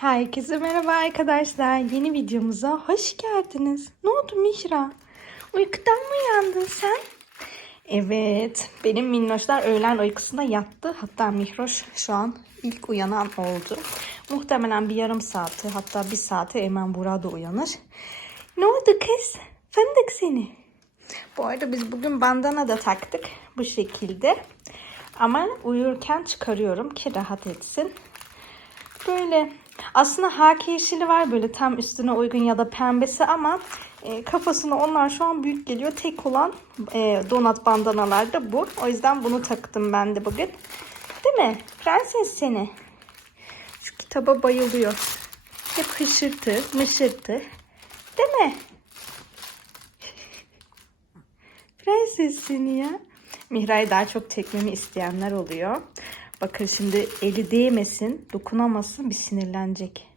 Herkese merhaba arkadaşlar. Yeni videomuza hoş geldiniz. Ne oldu Mihra? Uykudan mı uyandın sen? Evet, benim minnoşlar öğlen uykusuna yattı. Hatta Mihroş şu an ilk uyanan oldu. Muhtemelen bir yarım saati hatta bir saate Eymen burada uyanır. Ne oldu kız? Fındık seni. Bu arada biz bugün bandana da taktık bu şekilde. Ama uyurken çıkarıyorum ki rahat etsin. Böyle aslında haki yeşili var böyle tam üstüne uygun ya da pembesi ama e, kafasına onlar şu an büyük geliyor. Tek olan e, donat bandanalar da bu. O yüzden bunu taktım ben de bugün. Değil mi? Prenses seni. Şu kitaba bayılıyor. Hep hışırtı, mışırtı. Değil mi? Prenses seni ya. Mihra'yı daha çok çekmemi isteyenler oluyor. Bakın şimdi eli değmesin, dokunamasın bir sinirlenecek.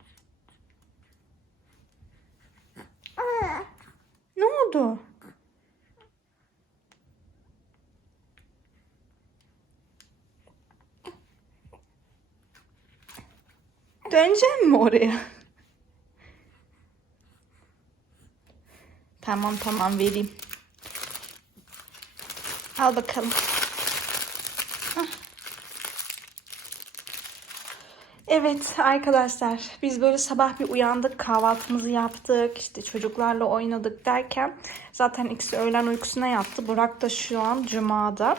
Ne oldu? Döneceğim mi oraya? Tamam tamam vereyim. Al bakalım. Evet arkadaşlar biz böyle sabah bir uyandık kahvaltımızı yaptık işte çocuklarla oynadık derken zaten ikisi öğlen uykusuna yattı. Burak da şu an cumada.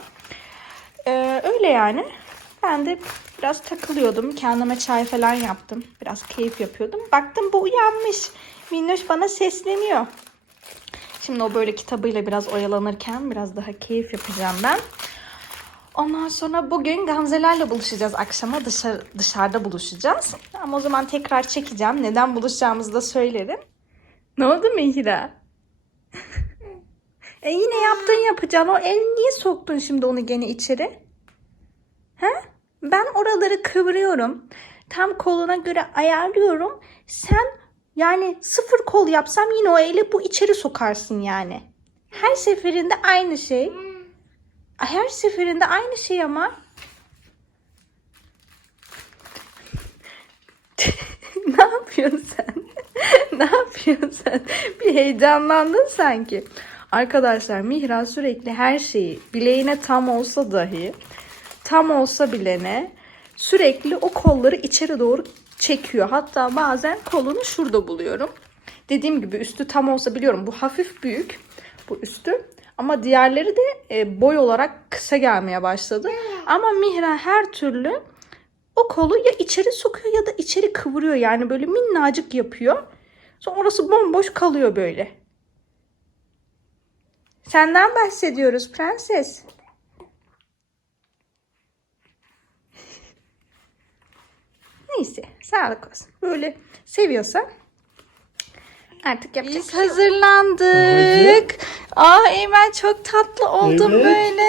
Ee, öyle yani ben de biraz takılıyordum kendime çay falan yaptım biraz keyif yapıyordum. Baktım bu uyanmış Minnoş bana sesleniyor. Şimdi o böyle kitabıyla biraz oyalanırken biraz daha keyif yapacağım ben. Ondan sonra bugün Gamzelerle buluşacağız akşama. Dışarı, dışarıda buluşacağız. Ama o zaman tekrar çekeceğim. Neden buluşacağımızı da söylerim. Ne oldu Mihra? e yine yaptın yapacaksın. O el niye soktun şimdi onu gene içeri? He? Ben oraları kıvırıyorum. Tam koluna göre ayarlıyorum. Sen yani sıfır kol yapsam yine o eli bu içeri sokarsın yani. Her seferinde aynı şey. Her seferinde aynı şey ama. ne yapıyorsun sen? ne yapıyorsun sen? Bir heyecanlandın sanki. Arkadaşlar Mihra sürekli her şeyi bileğine tam olsa dahi tam olsa bilene sürekli o kolları içeri doğru çekiyor. Hatta bazen kolunu şurada buluyorum. Dediğim gibi üstü tam olsa biliyorum bu hafif büyük bu üstü. Ama diğerleri de e, boy olarak kısa gelmeye başladı. Ama Mihra her türlü o kolu ya içeri sokuyor ya da içeri kıvırıyor. Yani böyle minnacık yapıyor. Sonra orası bomboş kalıyor böyle. Senden bahsediyoruz prenses. Neyse sağlık olsun. Böyle seviyorsan artık yapacak. Biz hazırlandık. Aa Eymen çok tatlı oldum Evet. böyle.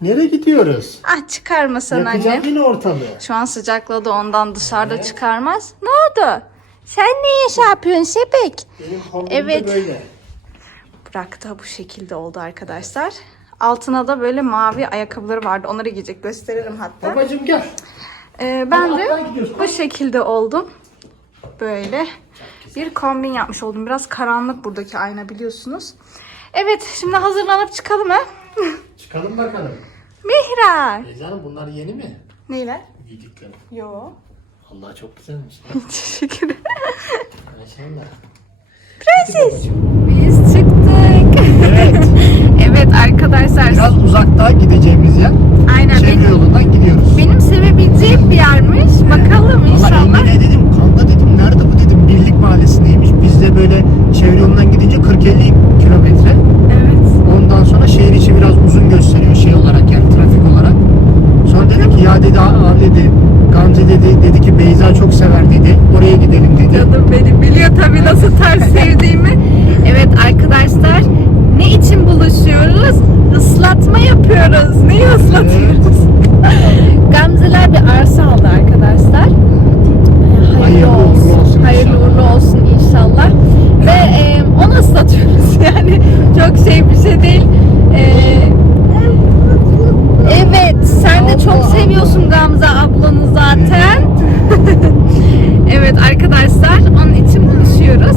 Nereye gidiyoruz? Ah çıkarmasan Yakacağım annem. yine ortalığı. Şu an sıcakladı ondan dışarıda çıkarmaz. Ne oldu? Sen ne iş yapıyorsun Sepek? Benim Evet. böyle. Burak da bu şekilde oldu arkadaşlar. Altına da böyle mavi ayakkabıları vardı. Onları giyecek. Gösterelim hatta. Babacım gel. Ee, ben Hadi de gidiyoruz. bu şekilde oldum. Böyle bir kombin yapmış oldum. Biraz karanlık buradaki ayna biliyorsunuz. Evet şimdi hazırlanıp çıkalım ha. Çıkalım bakalım. Mihra. Ecem bunlar yeni mi? Neyle? Giydiklerim. Yo. Allah çok güzelmiş. Teşekkür ederim. Maşallah. Prenses. Biz çıktık. Evet. evet arkadaşlar. Biraz uzakta gideceğimiz yer. Aynen Çevre benim, yolundan gidiyoruz. benim sevebileceğim bir yermiş. Bakalım Valla inşallah. Kanka dedim nerede bu dedim Birlik Mahallesi'ndeymiş. Biz de böyle çevre yolundan gidince 40-50 kilometre. Evet. Ondan sonra şehir içi biraz uzun gösteriyor şey olarak yani trafik olarak. Sonra dedi ki ya dedi abi dedi Gamze dedi dedi ki Beyza çok sever dedi. Oraya gidelim dedi. Canım benim biliyor tabii nasıl tarz sevdiğimi. Evet arkadaşlar ne için buluşuyoruz? Islatma yapıyoruz. Neyi ıslatıyoruz? Gamzeler bir arsa aldı arkadaşlar. Hayırlı, olsun. olsun Hayırlı uğurlu olsun inşallah. Ve e, onu ıslatıyoruz yani çok şey bir şey değil. E, evet sen de çok seviyorsun Gamze ablanı zaten. Evet arkadaşlar onun için buluşuyoruz.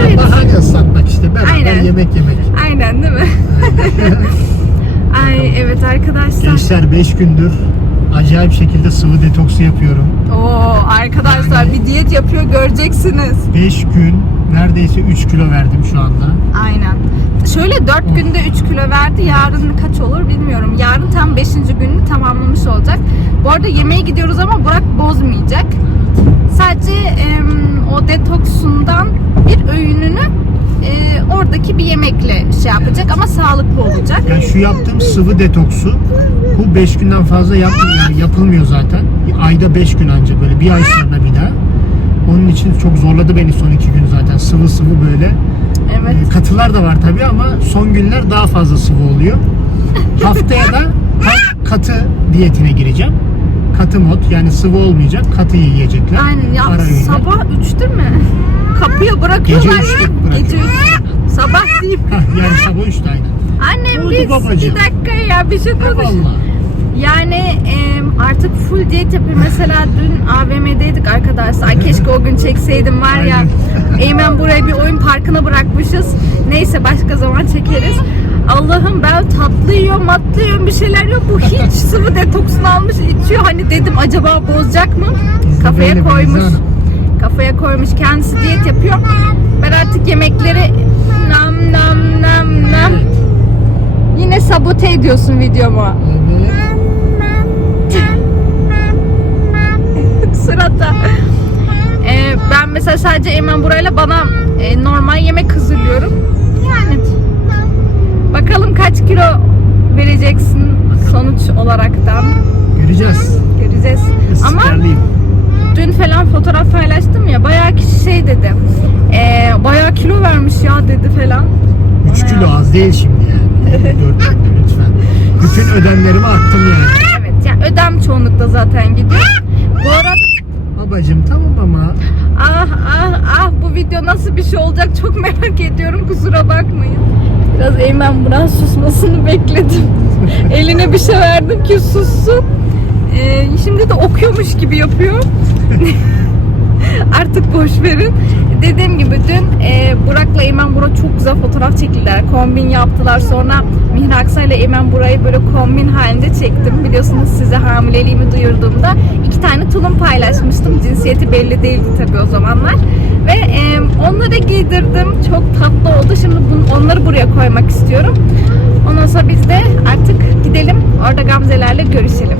Evet. Bahane ıslatmak işte beraber Aynen. yemek yemek. Aynen değil mi? Ay evet arkadaşlar. Gençler 5 gündür acayip şekilde sıvı detoksu yapıyorum. Oo arkadaşlar bir diyet yapıyor göreceksiniz. 5 gün neredeyse 3 kilo verdim şu anda. Aynen. Şöyle 4 günde 3 kilo verdi. Yarın kaç olur bilmiyorum. Yarın tam 5. gününü tamamlamış olacak. Bu arada yemeğe gidiyoruz ama Burak bozmayacak. Sadece em, o detoksundan bir öğününü e, oradaki bir yemekle şey yapacak ama sağlıklı olacak. Yani şu yaptığım sıvı detoksu bu 5 günden fazla yapmıyor, yani yapılmıyor zaten. Ayda 5 gün anca böyle bir ay sonra bir daha. Onun için çok zorladı beni son 2 gün zaten. Sıvı sıvı böyle. Evet. Ee, Katılar da var tabii ama son günler daha fazla sıvı oluyor. Haftaya da katı diyetine gireceğim. Katı mod yani sıvı olmayacak katı yiyecekler. Aynen ya Ara öğünler. sabah 3'te mi? Kapıya bırakıyorlar. Gece üçte bırakıyor. Gece 3'te. Sabah değil. Hah, yani sabah 3'te aynen. Annem Oldu biz babacığım. bir dakika ya bir şey konuş. Valla. Yani em, artık full diyet yapıyor. Mesela dün AVM'deydik arkadaşlar. Ay keşke o gün çekseydim var ya. Eymen buraya bir oyun parkına bırakmışız. Neyse başka zaman çekeriz. Allah'ım ben tatlı yiyorum, matlı yiyorum bir şeyler yok. Bu hiç sıvı detoksunu almış içiyor. Hani dedim acaba bozacak mı? Kafaya koymuş. Kafaya koymuş. Kendisi diyet yapıyor. Ben artık yemekleri nam nam nam nam. Yine sabote ediyorsun videomu. Sırada. Ee, ben mesela sadece Eymen burayla bana e, normal yemek hazırlıyorum. Yani bakalım kaç kilo vereceksin sonuç olaraktan Göreceğiz. göreceğiz. Ama dün falan fotoğraf paylaştım ya bayağı kişi şey dedi. E, bayağı kilo vermiş ya dedi falan. 3 kilo az değil şimdi yani. 4 lütfen. Bütün ödemlerimi attım yani. Evet yani ödem çoğunlukla zaten gidiyor. Bu arada Babacım tamam ama Ah ah ah bu video nasıl bir şey olacak çok merak ediyorum kusura bakmayın. Biraz Eymen Burak'ın susmasını bekledim. Eline bir şey verdim ki sussun. Ee, şimdi de okuyormuş gibi yapıyor. Artık boş verin. Dediğim gibi dün e, Burak'la Eymen Burak çok güzel fotoğraf çektiler. Kombin yaptılar. Sonra Mihra Aksa ile Eymen Burak'ı böyle kombin halinde çektim. Biliyorsunuz size hamileliğimi duyurduğumda iki tane tulum paylaşmıştım. Cinsiyeti belli değildi tabii o zamanlar. Ve e, onları giydirdim. Çok tatlı oldu. Şimdi bunu, onları buraya koymak istiyorum. Ondan sonra biz de artık gidelim. Orada Gamze'lerle görüşelim.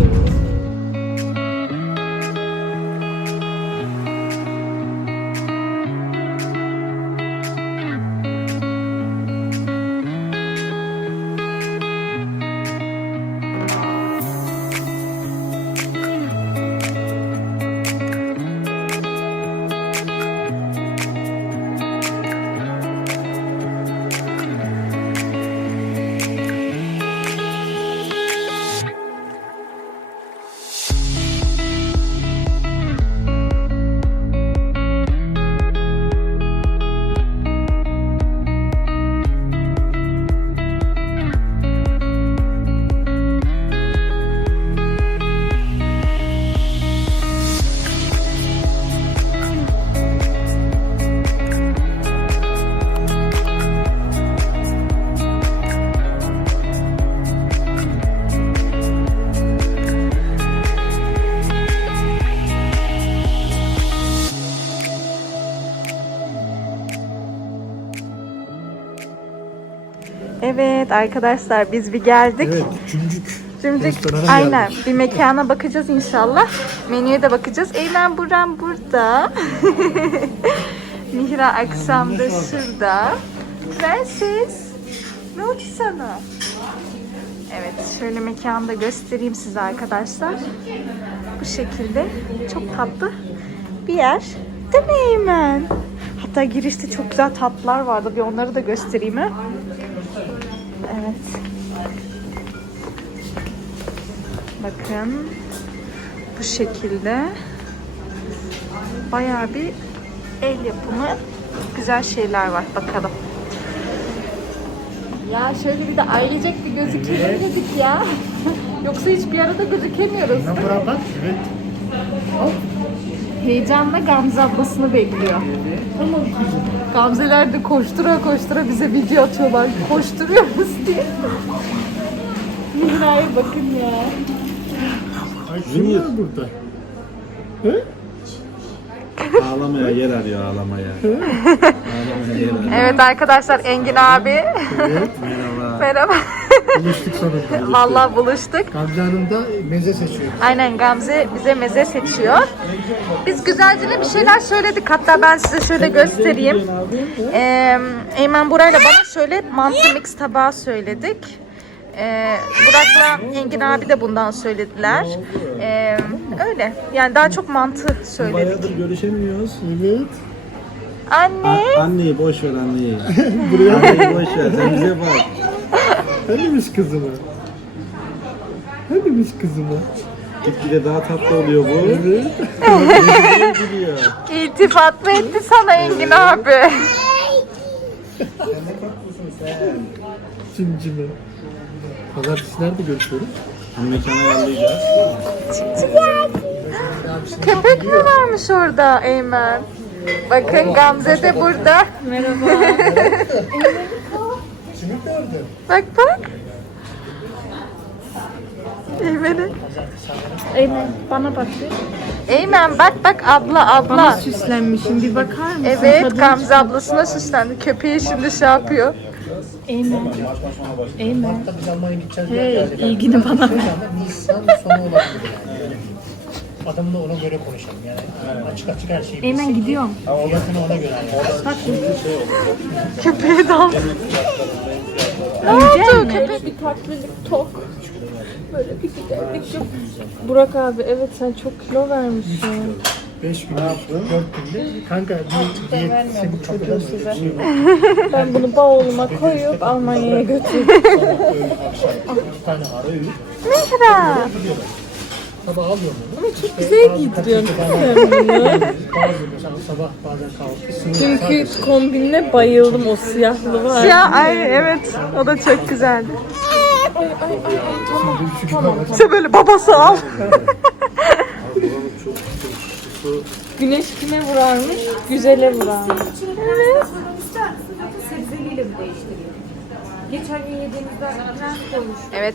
Evet arkadaşlar biz bir geldik. evet cümcük. Restorana aynen bir mekana bakacağız inşallah. Menüye de bakacağız. Eymen Buran burada. Mihra Aksam da şurada. Prenses. Ne oldu sana? Evet şöyle mekanı da göstereyim size arkadaşlar. Bu şekilde çok tatlı bir yer. Değil mi Eymen? Hatta girişte çok güzel tatlılar vardı. Bir onları da göstereyim mi? Evet. Bakın bu şekilde bayağı bir el yapımı güzel şeyler var bakalım. Ya şöyle bir de ailecek bir gözükelim dedik ya. Yoksa hiçbir arada gözükemiyoruz. Buna bak evet. heyecanla Gamze ablasını bekliyor. Gamzeler de koştura koştura bize video atıyorlar. Koşturuyoruz diye. Mihra'ya bakın ya. Ay kim var burada? Hı? Ağlamaya yer arıyor ağlamaya. ağlamaya yer arıyor. Evet arkadaşlar Engin abi. Evet. Merhaba. Merhaba. Buluştuk sonunda. Vallahi buluştuk. Gamze Hanım da meze seçiyor. Aynen Gamze bize meze seçiyor. Biz güzelce bir şeyler söyledik. Hatta ben size şöyle göstereyim. Ee, Eymen Buray'la bana şöyle mantı mix tabağı söyledik. Ee, Burak'la Engin abi de bundan söylediler. Ee, öyle. Yani daha çok mantı söyledik. Bayağıdır görüşemiyoruz. Evet. Anne. A- anneyi boş ver anneyi. Buraya anneyi boş ver. Sen bize bak. Hanimiş kızıma? Hanimiş kızıma? Gitgide daha tatlı oluyor bu. Evet. İltifat mı etti sana Engin abi? Cimcime. Pazartesi nerede görüşüyoruz? Mekana ayarlayacağız. Köpek mi varmış orada Eymen? Bakın Gamze de burada. Merhaba. Kimi gördün? Bak bak. Eymen'e. Eymen bana bak. Eymen bak bak abla abla. Bana süslenmişim bir bakar mısın? Evet Gamze ablasına süslendi. Köpeği şimdi şey yapıyor. Eymen. Eymen. Hey, ilgini bana ver. Nisan sonu olabilir. Adamla ona göre konuşalım yani. Açık açık her şeyi. Eymen gidiyorum. Fiyatını ona göre ayarlayalım. Köpeği de al. Ne oldu köpek? bir tatlılık tok. Böyle bir giderdik yok. Burak abi evet sen çok kilo vermişsin. 5 gün, 4 günde. Kanka bir diyet senin çocuğun size. Ben bunu bavuluma koyup Almanya'ya götürdüm. Bir tane ara öğün. Mihra. Sabah alıyorum onu. Çok güzel bunu. Bazı mesela sabah bazen kahvaltı. Çünkü kombinle bayıldım o siyahlı var. Ya ay evet. O da çok güzeldi. Ay ay ay ay tamam. Tamam. İşte böyle babası al. Güneş kime vurarmış? Güzele vurarmış. Evet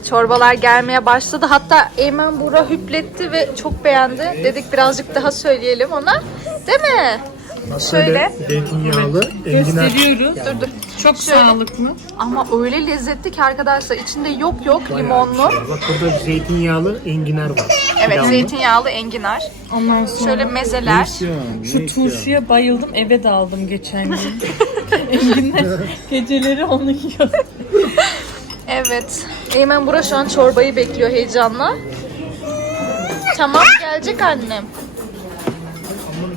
çorbalar gelmeye başladı. Hatta Eymen Bura hüpletti ve çok beğendi. Dedik birazcık daha söyleyelim ona. Değil mi? Şöyle. Zeytinyağlı enginar. Gösteriyoruz. Dur dur. Çok sağlıklı. Ama öyle lezzetli ki arkadaşlar. içinde yok yok limonlu. Bak burada zeytinyağlı enginar var. Evet Pilavlı. zeytinyağlı enginar. Ondan sonra Şöyle mezeler. şu turşuya bayıldım. Eve de aldım geçen gün. Enginler geceleri onu yiyor. Evet. Eymen Bura şu an çorbayı bekliyor heyecanla. Tamam gelecek annem.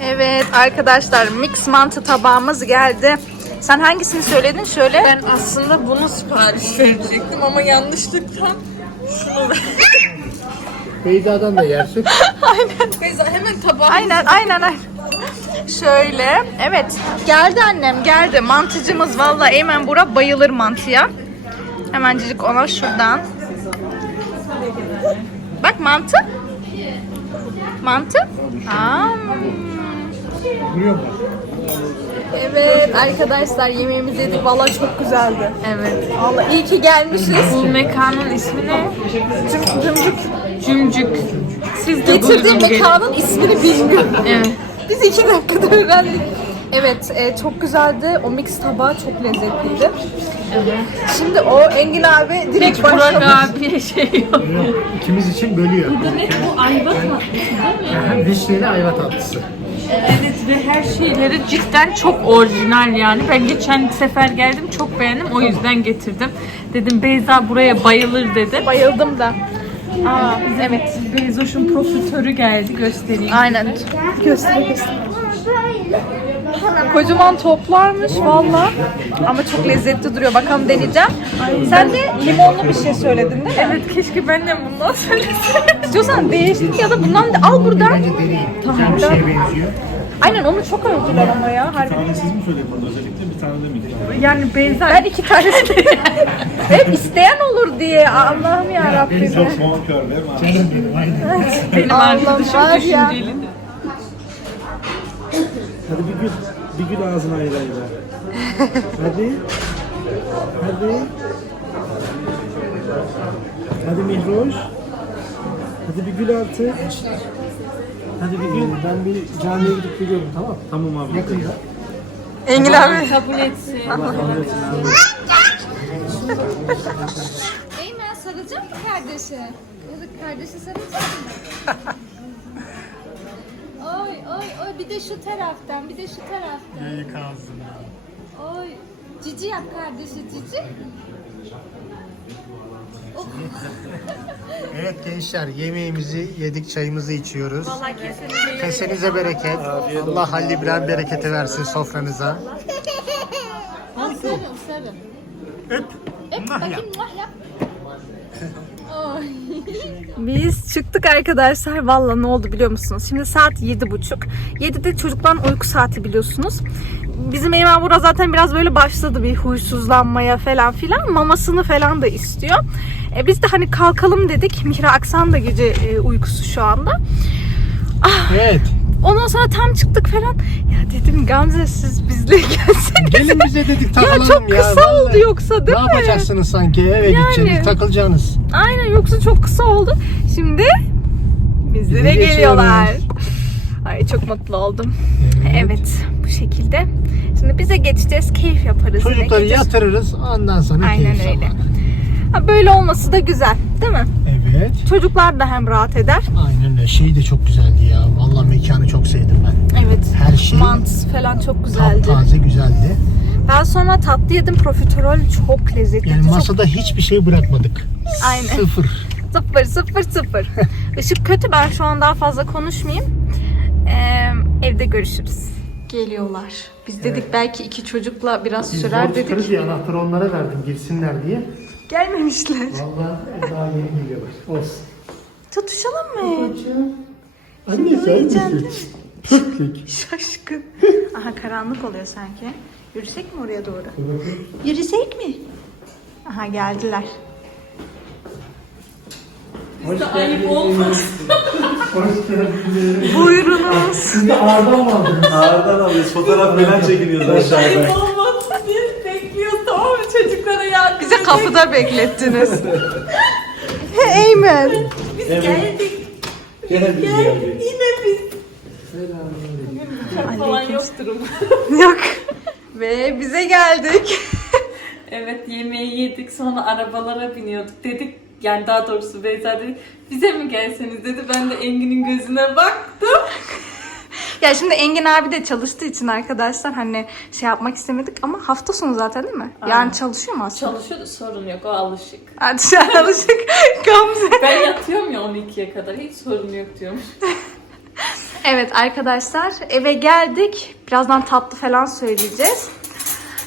Evet arkadaşlar mix mantı tabağımız geldi. Sen hangisini söyledin? Şöyle. Ben aslında bunu sipariş verecektim ama yanlışlıkla şunu. Beyza'dan da yersin. Beyza hemen tabağa Aynen aynen aynen. Şöyle. Evet. Geldi annem geldi. Mantıcımız valla Eymen Bura bayılır mantıya. Hemencik ona şuradan. Bak mantı. Mantı. Aa. Evet arkadaşlar yemeğimizi yedik. Valla çok güzeldi. Evet. Valla iyi ki gelmişiz. Bu mekanın ismi ne? Cım, cımcık. Cümcük. Siz de Getirdiğim buyurun gelin. mekanın ismini bilmiyorum. Evet. Biz iki dakikada öğrendik. Evet, e, çok güzeldi. O mix tabağı çok lezzetliydi. Evet. Şimdi o Engin abi direkt Burak başlamış. abiye şey yok. Yok. İkimiz için bölüyor. Ne bu ayva tatlısı değil mi? Vişneli ayva tatlısı. Evet ve her şeyleri cidden çok orijinal yani. Ben geçen sefer geldim çok beğendim o yüzden getirdim. Dedim Beyza buraya bayılır dedi. Bayıldım da. Aa, evet. Beyzoş'un profesörü geldi göstereyim. Aynen. Göster göster. Kocaman toplarmış valla. Ama çok lezzetli duruyor. Bakalım deneyeceğim. Sen de limonlu bir şey söyledin değil mi? Evet keşke ben de bundan söyleseydim. İstiyorsan değiştir ya da bundan da al buradan. Tamam. Bir şeye benziyor. Aynen onu çok övdüler ama ya. Harbi. Siz mi söylediniz bana özellikle bir tane de mi? Yani Beyza Ben iki tanesini hep isteyen olur diye. Allah'ım ya Rabbim. Çok kör? Canım benim aynen. benim arkadaşım düşünceli. Hadi bir gül. Bir gül ağzına ayır ayır. Hadi. Hadi. Hadi Mihroş. Hadi bir gül artık. Hadi bir gül. Ben bir camiye gidip geliyorum tamam Tamam abi. Yakında. Engin abi. Kabul etsin. Eymen sarılacak mı kardeşi? Ya da kardeşi sarılacak mı? Oy oy oy bir de şu taraftan bir de şu taraftan. Yayık ağzım. Oy cici yap kardeşi cici. Evet gençler yemeğimizi yedik çayımızı içiyoruz. Vallahi kesinlikle. Kesenize bereket. Allah Halil İbrahim bereketi versin sofranıza. Al sarıl sarıl. Öp. Öp bakayım muah yap. Biz çıktık arkadaşlar. Valla ne oldu biliyor musunuz? Şimdi saat yedi buçuk. Yedide çocukların uyku saati biliyorsunuz. Bizim Eymen burada zaten biraz böyle başladı bir huysuzlanmaya falan filan. Mamasını falan da istiyor. E, biz de hani kalkalım dedik. Mihra Aksan da gece e, uykusu şu anda. Evet. Ondan sonra tam çıktık falan. Ya dedim Gamze siz bizle gelseniz. Gelin bize dedik Ya takılalım çok kısa vallahi. oldu yoksa değil Ne mi? yapacaksınız sanki eve gideceksiniz takılacaksınız. Aynen yoksa çok kısa oldu. Şimdi bizlere geliyorlar. Ay çok mutlu oldum. Evet. bu şekilde. Şimdi bize geçeceğiz. Keyif yaparız. Çocukları yatırırız ondan sonra Aynen keyif öyle. zamanı. Ha, böyle olması da güzel değil mi? Evet. Çocuklar da hem rahat eder. Aynen öyle. Şey de çok güzeldi ya. Vallahi mekanı çok sevdim ben. Evet. Her şey Mantısı falan çok güzeldi. taptaze güzeldi. Ben sonra tatlı yedim. Profiterol çok lezzetli. Yani çok masada hiçbir şey bırakmadık. Aynen. Sıfır. Sıfır sıfır sıfır. Işık kötü ben şu an daha fazla konuşmayayım. Ee, evde görüşürüz. Geliyorlar. Biz dedik belki iki çocukla biraz sürer dedik. diye anahtarı onlara verdim girsinler diye. Gelmemişler. Vallahi daha yeni geliyorlar. Olsun. Tutuşalım mı? Anne sen misin? Şaşkın. Aha karanlık oluyor sanki. Yürüsek mi oraya doğru? Yürüsek mi? Aha geldiler. Hoş Ayıp olmaz. Hoş geldiniz. Buyurunuz. Siz de ağırdan mı aldınız? Ağırdan alıyoruz. Fotoğraf falan çekiniyoruz aşağıda. Ayıp olmasın çocuklara yardım Bize kapıda beklettiniz. Eymen. Biz geldik. Gel biz geldik. Yine biz. Uçak falan yoktur umarım. Yok. Ve bize geldik. Evet yemeği yedik sonra arabalara biniyorduk dedik yani daha doğrusu Beyza dedi bize mi gelseniz dedi ben de Engin'in gözüne baktım. Ya şimdi Engin abi de çalıştığı için arkadaşlar hani şey yapmak istemedik ama hafta sonu zaten değil mi? Yani çalışıyor mu aslında? Çalışıyordu sorun yok o alışık. Hadi sen alışık Gamze. Ben yatıyorum ya 12'ye kadar hiç sorun yok diyormuş. Evet arkadaşlar eve geldik. Birazdan tatlı falan söyleyeceğiz.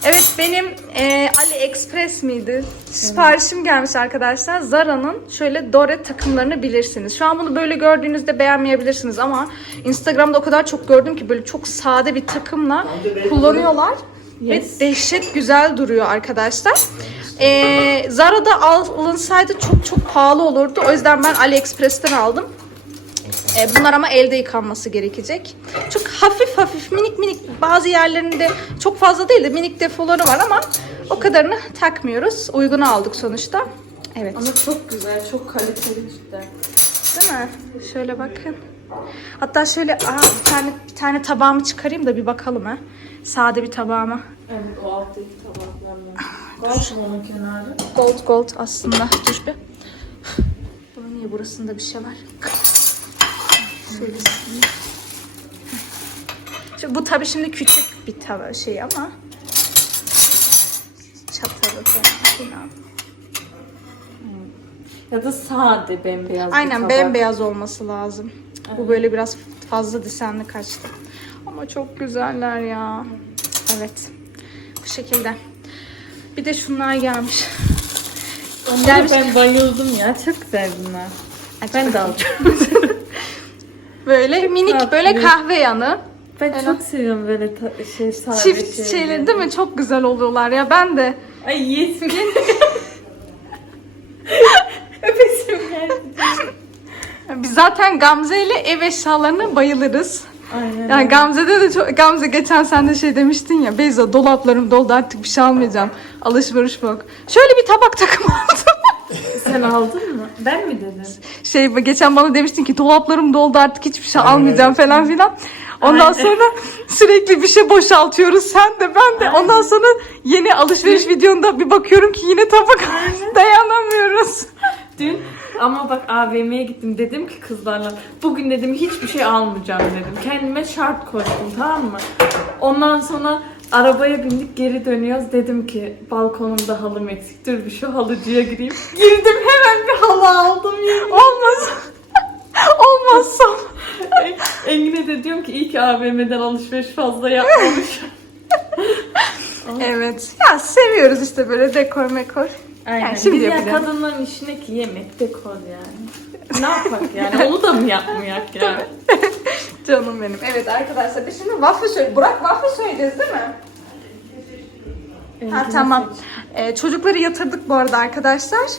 Evet benim e, AliExpress miydi? Siparişim gelmiş arkadaşlar. Zara'nın şöyle Dore takımlarını bilirsiniz. Şu an bunu böyle gördüğünüzde beğenmeyebilirsiniz ama Instagram'da o kadar çok gördüm ki böyle çok sade bir takımla kullanıyorlar. Ve dehşet güzel duruyor arkadaşlar. E, Zara'da alınsaydı çok çok pahalı olurdu. O yüzden ben AliExpress'ten aldım. E, bunlar ama elde yıkanması gerekecek. Çok hafif hafif minik minik bazı yerlerinde çok fazla değil de minik defoları var ama o kadarını takmıyoruz. Uygunu aldık sonuçta. Evet. Ama çok güzel çok kaliteli cidden. Değil mi? Şöyle bakın. Hatta şöyle aa, bir tane bir tane tabağımı çıkarayım da bir bakalım ha. Sade bir tabağıma. Evet o alttaki tabaklarla. Kalsın onun kenarı. Gold gold aslında. Dur bir. Bunun niye burasında bir şey var? Şöyle bu tabii şimdi küçük bir tava şey ama çatalı falan. Ya da sade bembeyaz Aynen bembeyaz olması lazım. Bu böyle biraz fazla desenli kaçtı. Ama çok güzeller ya. Evet. Bu şekilde. Bir de şunlar gelmiş. Gelmiş. ben bayıldım ya çok güzel bunlar. Ben de alacağım. Böyle minik Tatlı. böyle kahve yanı. Ben çok seviyorum böyle ta- şey sade Çift şeyleri. şeyleri değil mi? Çok güzel oluyorlar ya. Ben de. Ay geldi. Öpesim geldi. Biz zaten Gamze ile ev eşyalarına bayılırız. Aynen. Yani Gamze'de de çok... Gamze geçen sen de şey demiştin ya. Beyza dolaplarım doldu artık bir şey almayacağım. Alışveriş bak. Şöyle bir tabak takım aldım. Sen aldın mı? Ben mi dedim? şey geçen bana demiştin ki dolaplarım doldu artık hiçbir şey almayacağım falan filan. Ondan Aynen. sonra sürekli bir şey boşaltıyoruz sen de ben de. Ondan sonra yeni alışveriş videonda bir bakıyorum ki yine tabak dayanamıyoruz. Dün ama bak AVM'ye gittim dedim ki kızlarla bugün dedim hiçbir şey almayacağım dedim. Kendime şart koştum tamam mı? Ondan sonra arabaya bindik geri dönüyoruz. Dedim ki balkonumda halım eksik. Dur bir şu halıcıya gireyim. Girdim hemen bir halı aldım. Olmaz. Olmazsa. Engin'e de diyorum ki iyi ki AVM'den alışveriş fazla yapmamışım. Evet. Ya seviyoruz işte böyle dekor mekor. Aynen. Yani şimdi Biz ya yapacağım. kadınların işine ki yemek dekor yani. Ne yapak yani? Onu da mı yapmayak yani? Canım benim. Evet arkadaşlar biz şimdi waffle söyle. Burak waffle söyleyeceğiz değil mi? Ha tamam. Ee, çocukları yatırdık bu arada arkadaşlar.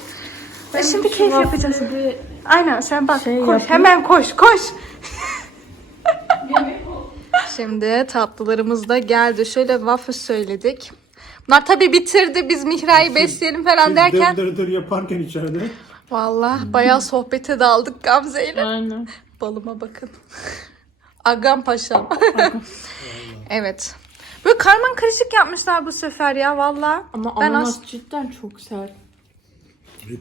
Ve şimdi keyif yapacağız. bir- Aynen sen bak Şey koş yapayım. hemen koş koş. Şimdi tatlılarımız da geldi. Şöyle waffle söyledik. Bunlar tabii bitirdi. Biz Mihra'yı besleyelim falan derken. Dır dır dır yaparken içeride. Vallahi bayağı sohbete daldık Gamze'yle. Aynen. Balıma bakın. Agam paşam. evet. Böyle karman karışık yapmışlar bu sefer ya valla. Ama Ben ananas as- cidden çok sert.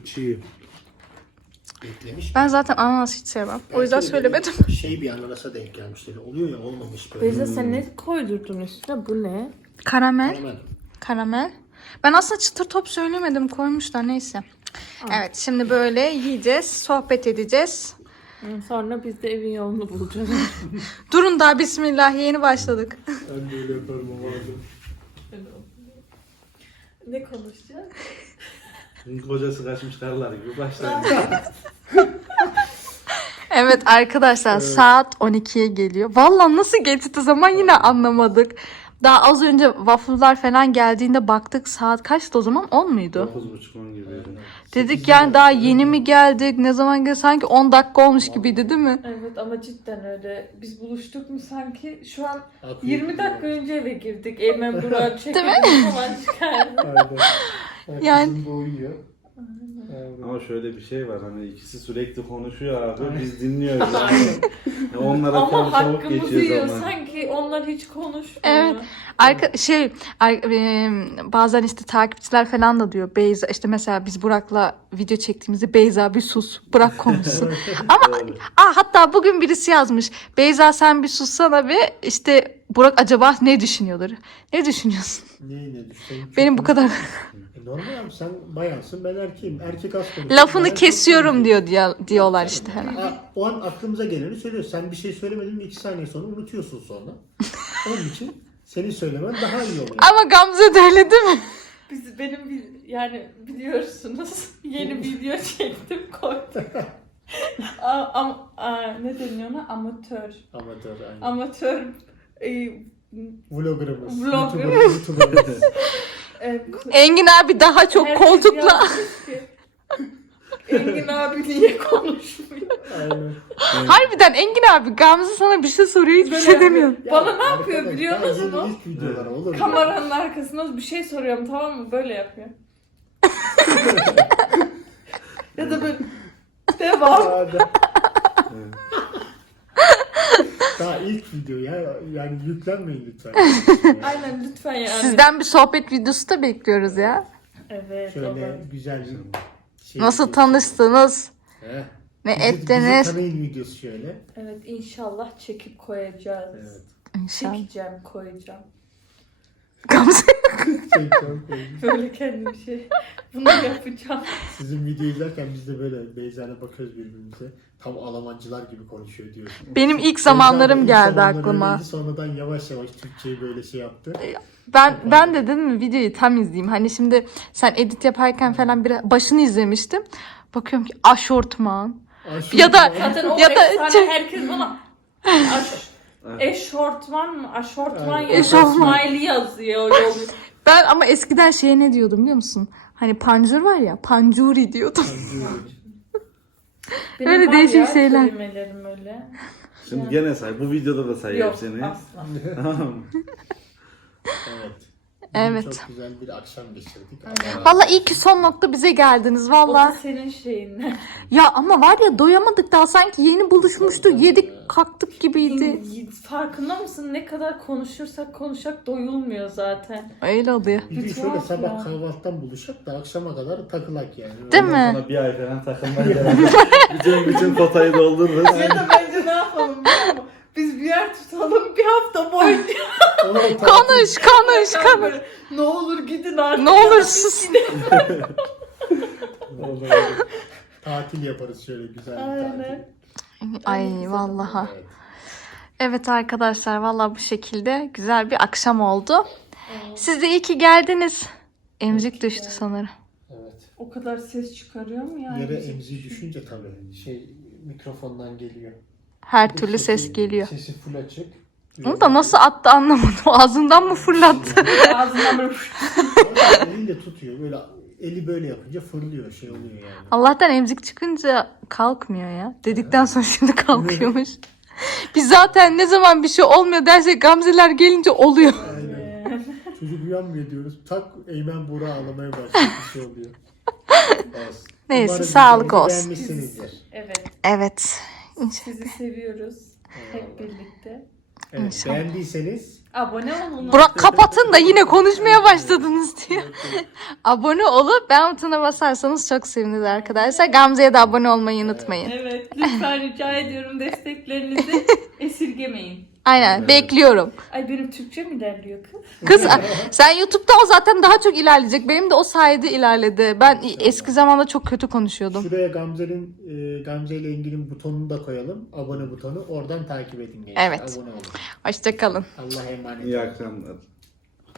Çiğ. Beklemiş. Ben zaten ananas hiç sevmem. O yüzden söylemedim. Şey bir ananasa denk gelmişleri. Oluyor ya olmamış böyle. Beyza sen ne koydurdun üstüne? Bu ne? Karamel. Hemen. Karamel. Ben aslında çıtır top söylemedim koymuşlar neyse. Evet şimdi böyle yiyeceğiz, sohbet edeceğiz. Sonra biz de evin yolunu bulacağız. Durun daha bismillah yeni başladık. Ben de öyle yaparım o vardı. ne konuşacağız? Kocası kaçmış karılar gibi başlar. Evet arkadaşlar saat 12'ye geliyor. Vallahi nasıl geçti zaman yine anlamadık. Daha az önce waffle'lar falan geldiğinde baktık saat kaçtı o zaman 10 muydu? 9.30 10 gibi. Dedik yani daha yeni mi geldik ne zaman geldik sanki 10 dakika olmuş gibiydi değil mi? Evet ama cidden öyle. Biz buluştuk mu sanki şu an 20 dakika önce eve girdik. Eymen Burak'ı çekelim falan çıkardı. Aynen. Yani- Yani. uyuyor. Ama şöyle bir şey var hani ikisi sürekli konuşuyor abi biz dinliyoruz. Yani Onlara Ama çabuk hakkımızı geçiyor yiyor. zaman. Sanki onlar hiç konuşmuyor. Evet. Arka, şey ar- e, bazen işte takipçiler falan da diyor Beyza işte mesela biz Burak'la video çektiğimizde Beyza bir sus bırak konuşsun. Ama aa, hatta bugün birisi yazmış Beyza sen bir sussana bir işte Burak acaba ne düşünüyordur? Ne düşünüyorsun? Ne ne düşsen. Benim bu kadar normal abi sen bayansın ben erkeğim. Erkek az konuşuyor. lafını Bayan kesiyorum diyor, diyor diyorlar işte herhalde. Aa, O an aklımıza geleni söylüyorsun. Sen bir şey söylemedin mi iki saniye sonra unutuyorsun sonra. Onun için senin söylemen daha iyi oluyor. Ama Gamze de öyle değil mi? Biz benim bir yani biliyorsunuz yeni video çektim koydum. A- am- a- ne deniyor ona? Amatör. Amatör aynen. Amatör e, Vloggerımız. Vloggerımız. YouTuber, YouTuber'ımız. Engin abi daha çok herkes koltukla. yazmış ki, Engin abi niye konuşmuyor? Aynen. Harbiden Engin abi Gamze sana bir şey soruyor hiçbir Böyle şey yapıyor. demiyor. Bana ne yapıyor biliyor musunuz? ilk videolar olur mu? Kameranın arkasında bir şey soruyorum tamam mı? Böyle yapıyor. ya da böyle devam. daha ilk video ya. Yani yüklenmeyin lütfen. Aynen lütfen yani. Sizden bir sohbet videosu da bekliyoruz ya. Evet Şöyle baba. güzel bir şey. Nasıl tanıştınız? Heh. Ne Bizi- ettiniz? Bizi tanıyın videosu şöyle. Evet inşallah çekip koyacağız. Evet. İnşallah. Çekeceğim koyacağım. Gamze. Böyle kendim şey. Bunu yapacağım. Sizin videoyu izlerken biz de böyle Beyza'yla bakıyoruz birbirimize. Tam Almancılar gibi konuşuyor diyor. Benim ilk zamanlarım ilk geldi zamanlar aklıma. öyleydi, sonradan yavaş yavaş Türkçeyi böyle şey yaptı. Ben ben de dedim mi videoyu tam izleyeyim. Hani şimdi sen edit yaparken falan bir başını izlemiştim. Bakıyorum ki aşortman. Şu- Ya da- Zaten o Ya da- efsane herkes bana Aş, eşortman mı? Aşortman Aynen. yazıyor. Smiley yazıyor. Ben ama eskiden şeye ne diyordum biliyor musun? Hani pancur var ya pancuri diyordum. Benim Öyle var değişik ya şeyler. kelimelerim öyle. Şimdi gene say. Bu videoda da say Yok hepsini. asla. Tamam mı? Evet. Evet. Çok güzel bir akşam geçirdik. Valla iyi ki son nokta bize geldiniz O da valla. senin şeyin. Ya ama var ya doyamadık daha sanki yeni buluşmuştuk yedik kalktık gibiydi. Farkında mısın? Ne kadar konuşursak konuşak doyulmuyor zaten. Öyle oluyor. Bir gün Bir şöyle sabah ya. kahvaltıdan buluşak da akşama kadar takılak yani. Değil Ondan mi? Sonra bir ay falan beraber. bütün bütün kotayı doldururuz. Ya da bence ne yapalım biliyor musun? Biz bir yer tutalım bir hafta boyunca. Konuş konuş konuş. Ne olur gidin artık. Ne olur sus. Olur. tatil yaparız şöyle güzel bir Aynen. tatil. Ay vallaha. Evet. Evet arkadaşlar valla bu şekilde güzel bir akşam oldu. Siz de iyi ki geldiniz. Emzik düştü sanırım. Evet. O kadar ses çıkarıyor mu yani? Yere emziği düşünce tabii şey mikrofondan geliyor. Her türlü Sesi- ses geliyor. Sesi full açık. Onu da nasıl attı anlamadım. Ağzından mı fırlattı? Ağzından böyle Eliyle tutuyor böyle eli böyle yapınca fırlıyor şey oluyor yani. Allah'tan emzik çıkınca kalkmıyor ya. Dedikten sonra şimdi kalkıyormuş. Biz zaten ne zaman bir şey olmuyor dersek Gamzeler gelince oluyor. Aynen. Çocuk uyanmıyor diyoruz. Tak Eymen Buğra ağlamaya başlıyor. Bir şey oluyor. Olsun. Neyse, Umarım sağlık videomuzu olsun. Beğenmişsinizdir. Evet. Evet. Sizi seviyoruz. Hep birlikte. Evet, İnşallah. beğendiyseniz Abone olun. Burak kapatın da yine konuşmaya başladınız diye. abone olup beğen butonuna basarsanız çok seviniriz arkadaşlar. Gamze'ye de abone olmayı unutmayın. Evet. Lütfen rica ediyorum desteklerinizi esirgemeyin. Aynen bekliyorum. Ay benim Türkçe mi ilerliyor kız? Kız sen YouTube'da o zaten daha çok ilerleyecek. Benim de o sayede ilerledi. Ben eski zamanda çok kötü konuşuyordum. şuraya Gamze'nin e, Gamze ile ilgili butonunu da koyalım. Abone butonu. Oradan takip edin gençler. Evet. Abone olun. Hoşçakalın. Allah'a emanet İyi olun. akşamlar.